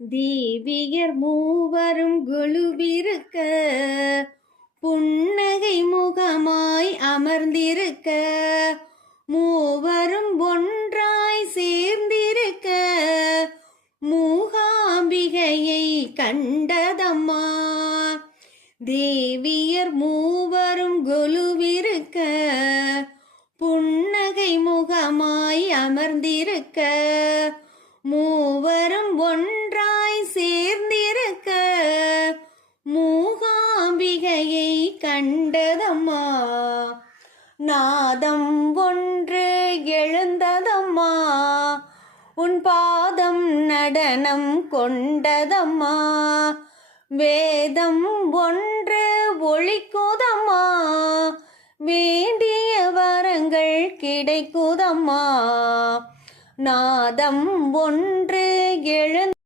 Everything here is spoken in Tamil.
தேவியர் மூவரும் கொலுவிருக்க, புன்னகை முகமாய் அமர்ந்திருக்க, மூவரும் ஒன்றாய் சேர்ந்திருக்க, மூகாம்பிகையை கண்டதம்மா. தேவியர் மூவரும் கொலுவிருக்க, புன்னகை முகமாய் அமர்ந்திருக்க, மூவரும் ஒன்றாய் சேர்ந்திருக்க, மூகாம்பிகையை கண்டதம்மா. நாதம் ஒன்று எழுந்ததம்மா, உன் பாதம் நடனம் கொண்டதம்மா. வேதம் ஒன்று ஒழிக்குதம்மா, வேண்டிய வரங்கள் கிடைக்குதம்மா. நாதம் ஒன்று எழு